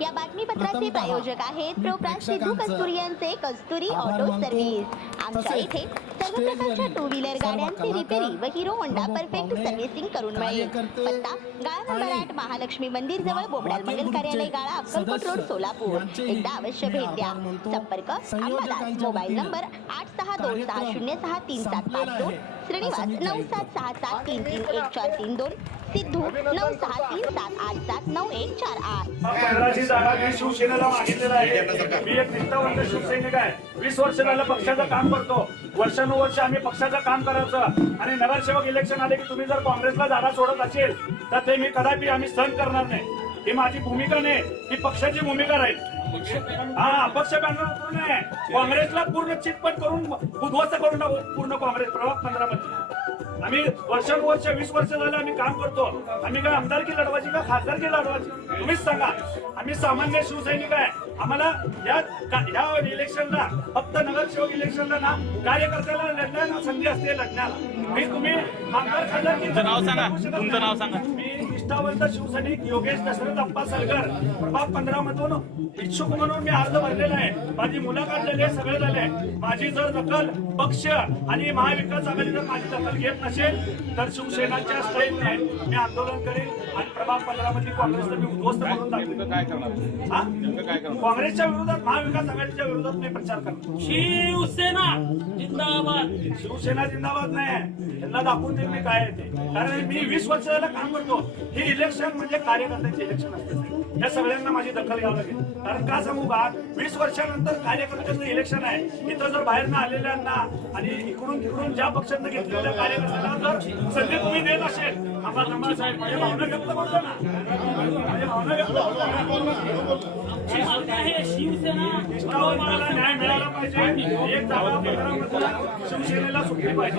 या बातमीपत्राचे प्रायोजक आहेत प्रोप्रास सिद्धू कस्तुरी यांचे कस्तुरी ऑटो सर्व्हिस। आमच्या इथे सर्व प्रकारच्या टू व्हीलर गाड्यांची रिपेरी व हिरो होंडा परफेक्ट सर्व्हिसिंग करून मिळेल। पत्ता गाळा नंबर 8 महालक्ष्मी मंदिर जवळ बोबडाल मंगल कार्यालय गाळा अक्कलकोट रोड सोलापूर। एकदा अवश्य भेट द्या। संपर्क अंबादास मोबाईल नंबर 8626063752 श्रीनिवास 9766331432 सिद्धू 9637879148। शिवसेनेला मागितलेला आहे। मी एक निष्ठावंत शिवसैनिक आहे। 20 वर्ष झालं पक्षाचं काम करतो। वर्षानुवर्ष आम्ही पक्षाचं काम करायचं आणि नगरसेवक इलेक्शन आले की तुम्ही जर काँग्रेसला जागा सोडत असेल तर ते मी कदापि आम्ही सहन करणार नाही। ही माझी भूमिका नाही, ही पक्षाची भूमिका राहील। अपक्ष बॅनर उतरू नये। काँग्रेसला पूर्ण चितपट करून उद्ध्वस्त करून पूर्ण काँग्रेस प्रभाग 15 मध्ये आम्ही वर्षानुवर्ष 20 वर्ष झाले आम्ही काम करतो। आम्ही काय आमदारकी लढवायची का खासदारकी लढवायची तुम्हीच सांगा। आम्ही सामान्य शिवसैनिक आहे। आम्हाला या इलेक्शनला फक्त नगरसेवक इलेक्शनला ना कार्यकर्त्याला लढण्याला संधी असते लढण्याला। तुम्ही आमदार खासदार नाव सांगा, तुमचं नाव सांगा। मी निष्ठावंत शिवसैनिक योगेश दशरथ अप्पा सरगर प्रभाग 15 मधून इच्छुक म्हणून मी अर्ज भरलेला आहे। माझी मुलाखत झाली आहे, सगळे झाले। माझी जर दखल पक्ष आणि महाविकास आघाडी जर माझी दखल घेत नसेल तर शिवसेनाच्या स्टाईलने मी आंदोलन करेन आणि प्रभाग 15 मध्ये काँग्रेसला मी उद्ध्वस्त करून टाकेन। काँग्रेसच्या विरोधात महाविकास आघाडीच्या विरोधात मी प्रचार करतो। शिवसेना जिंदाबाद। शिवसेना जिंदाबाद नाही, त्यांना दाखवून देईल मी काय येते। कारण मी 20 वर्ष झालं काम करतो। हे इलेक्शन म्हणजे कार्यकर्त्यांचे इलेक्शन असते। या सगळ्यांना माझी दखल घ्यावी लागेल। कारण का सांगू का, 20 वर्षानंतर कार्यकर्त्यांचं इलेक्शन आहे। इथं जर बाहेरनं आलेल्यांना आणि इकडून तिकडून ज्या पक्षांना घेतलेल्या कार्यकर्त्यांना जर संधी तुम्ही देत असेल, आम्हाला साहेब माझ्या भावना व्यक्त करतो ना, माझ्या भावना व्यक्त शिवसेना न्याय मिळाला पाहिजे। एक जागा 15 मध्ये शिवसेनेला सुटली पाहिजे।